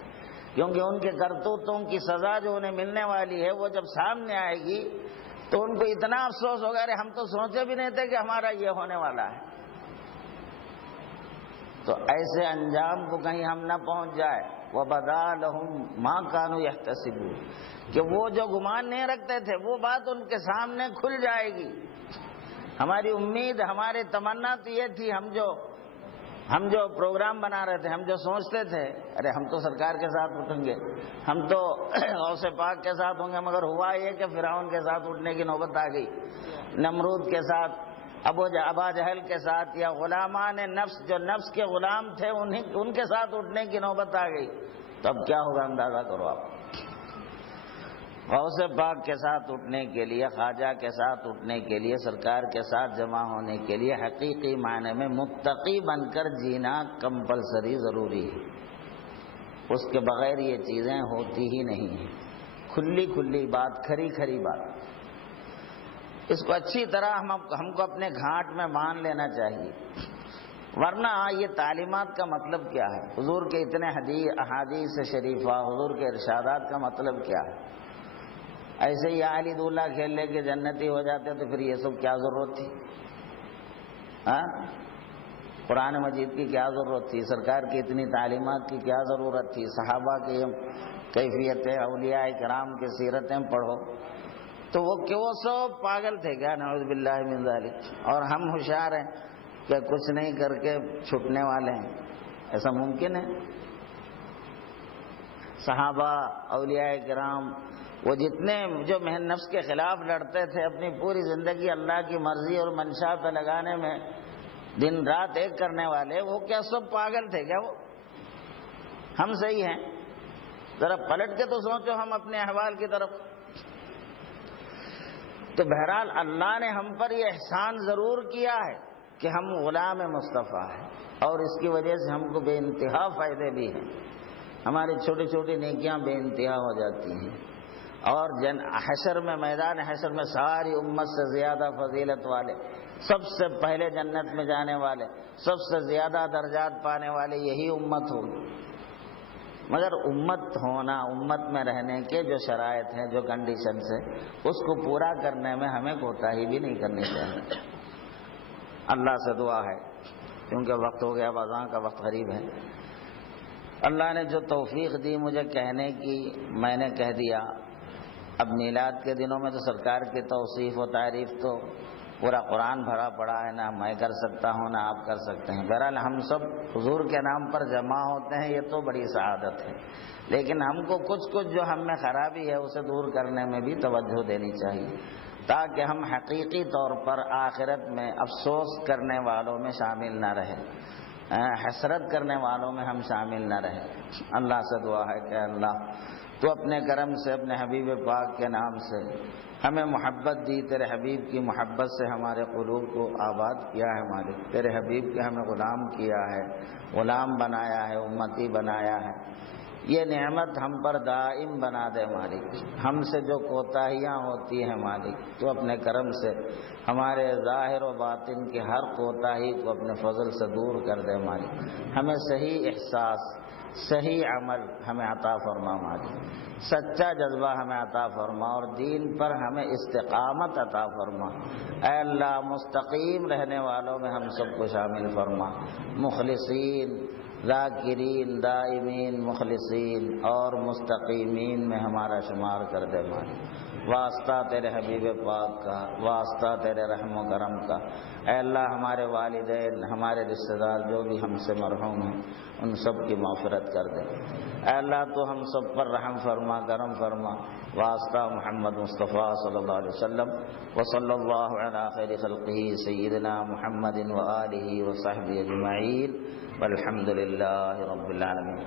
کیونکہ ان کے کرتوتوں کی سزا جو انہیں ملنے والی ہے وہ جب سامنے آئے گی تو ان کو اتنا افسوس ہوگا، ارے ہم تو سوچے بھی نہیں تھے کہ ہمارا یہ ہونے والا ہے۔ تو ایسے انجام کو کہیں ہم نہ پہنچ جائے۔ وَبَدَا لَهُمْ مَا كَانُوا يَحْتَسِبُونَ، کہ وہ جو گمان نہیں رکھتے تھے وہ بات ان کے سامنے کھل جائے گی۔ ہماری امید، ہماری تمنا تو یہ تھی، ہم جو پروگرام بنا رہے تھے، ہم جو سوچتے تھے، ارے ہم تو سرکار کے ساتھ اٹھیں گے، ہم تو غوث پاک کے ساتھ ہوں گے، مگر ہوا یہ کہ فرعون کے ساتھ اٹھنے کی نوبت آ گئی، نمرود کے ساتھ، ابا جہل کے ساتھ، یا غلامان نفس جو نفس کے غلام تھے ان کے ساتھ اٹھنے کی نوبت آ گئی، تو اب کیا ہوگا اندازہ کرو آپ۔ غوث پاک کے ساتھ اٹھنے کے لیے، خواجہ کے ساتھ اٹھنے کے لیے، سرکار کے ساتھ جمع ہونے کے لیے حقیقی معنی میں متقی بن کر جینا کمپلسری ضروری ہے، اس کے بغیر یہ چیزیں ہوتی ہی نہیں ہیں۔ کھلی کھلی بات، کھری کھری بات، اس کو اچھی طرح ہم کو اپنے گھاٹ میں مان لینا چاہیے، ورنہ یہ تعلیمات کا مطلب کیا ہے؟ حضور کے اتنے احادیث شریفہ، حضور کے ارشادات کا مطلب کیا ہے؟ ایسے ہی علی دولہ کھیل لے کے جنتی ہو جاتے تو پھر یہ سب کیا ضرورت تھی؟ قرآن مجید کی کیا ضرورت تھی؟ سرکار کی اتنی تعلیمات کی کیا ضرورت تھی؟ صحابہ کی کیفیتیں، اولیاء کرام کی سیرتیں پڑھو تو وہ سب پاگل تھے کیا؟ نعوذ باللہ من ذالک، اور ہم ہوشیار ہیں کہ کچھ نہیں کر کے چھٹنے والے ہیں، ایسا ممکن ہے؟ صحابہ، اولیاء کرام، وہ جتنے جو محن نفس کے خلاف لڑتے تھے، اپنی پوری زندگی اللہ کی مرضی اور منشا پہ لگانے میں دن رات ایک کرنے والے، وہ کیا سب پاگل تھے کیا؟ وہ ہم صحیح ہیں؟ ذرا پلٹ کے تو سوچو ہم اپنے احوال کی طرف۔ تو بہرحال اللہ نے ہم پر یہ احسان ضرور کیا ہے کہ ہم غلام مصطفیٰ ہیں، اور اس کی وجہ سے ہم کو بے انتہا فائدے بھی ہیں، ہماری چھوٹی چھوٹی نیکیاں بے انتہا ہو جاتی ہیں، اور حشر میں، میدان حشر میں ساری امت سے زیادہ فضیلت والے، سب سے پہلے جنت میں جانے والے، سب سے زیادہ درجات پانے والے یہی امت ہوگی۔ مگر امت ہونا، امت میں رہنے کے جو شرائط ہیں، جو کنڈیشنز ہیں، اس کو پورا کرنے میں ہمیں کوتاہی بھی نہیں کرنی چاہیے۔ اللہ سے دعا ہے، کیونکہ وقت ہو گیا، اذان کا وقت قریب ہے، اللہ نے جو توفیق دی مجھے کہنے کی، میں نے کہہ دیا۔ اب میلاد کے دنوں میں تو سرکار کی توصیف و تعریف تو پورا قرآن بھرا پڑا ہے، نہ میں کر سکتا ہوں نہ آپ کر سکتے ہیں۔ بہرحال ہم سب حضور کے نام پر جمع ہوتے ہیں، یہ تو بڑی سعادت ہے، لیکن ہم کو کچھ جو ہم میں خرابی ہے اسے دور کرنے میں بھی توجہ دینی چاہیے، تاکہ ہم حقیقی طور پر آخرت میں افسوس کرنے والوں میں شامل نہ رہیں، حسرت کرنے والوں میں ہم شامل نہ رہیں۔ اللہ سے دعا ہے کہ اللہ تو اپنے کرم سے، اپنے حبیب پاک کے نام سے ہمیں محبت دی، تیرے حبیب کی محبت سے ہمارے قلوب کو آباد کیا ہے مالک، تیرے حبیب کے ہمیں غلام کیا ہے، غلام بنایا ہے، امتی بنایا ہے۔ یہ نعمت ہم پر دائم بنا دے مالک، ہم سے جو کوتاہیاں ہوتی ہیں مالک، تو اپنے کرم سے ہمارے ظاہر و باطن کی ہر کوتاہی کو اپنے فضل سے دور کر دے مالک، ہمیں صحیح احساس، صحیح عمل ہمیں عطا فرما مالک، سچا جذبہ ہمیں عطا فرما، اور دین پر ہمیں استقامت عطا فرما۔ اے اللہ مستقیم رہنے والوں میں ہم سب کو شامل فرما، مخلصین، ذاکرین، دائمین، مخلصین اور مستقیمین میں ہمارا شمار کر دے مالک۔ واسطہ تیرے حبیب پاک کا، واسطہ تیرے رحم و کرم کا۔ اے اللہ ہمارے والدین، ہمارے رشتہ دار جو بھی ہم سے مرحوم ہیں، ان سب کی مغفرت کر دے۔ اے اللہ تو ہم سب پر رحم فرما، کرم فرما، واسطہ محمد مصطفیٰ صلی اللہ علیہ وسلم، وصلی اللہ علی خیر خلقہ سیدنا محمد وآلہ وصحبہ اجمعین، والحمد للہ رب العالمین۔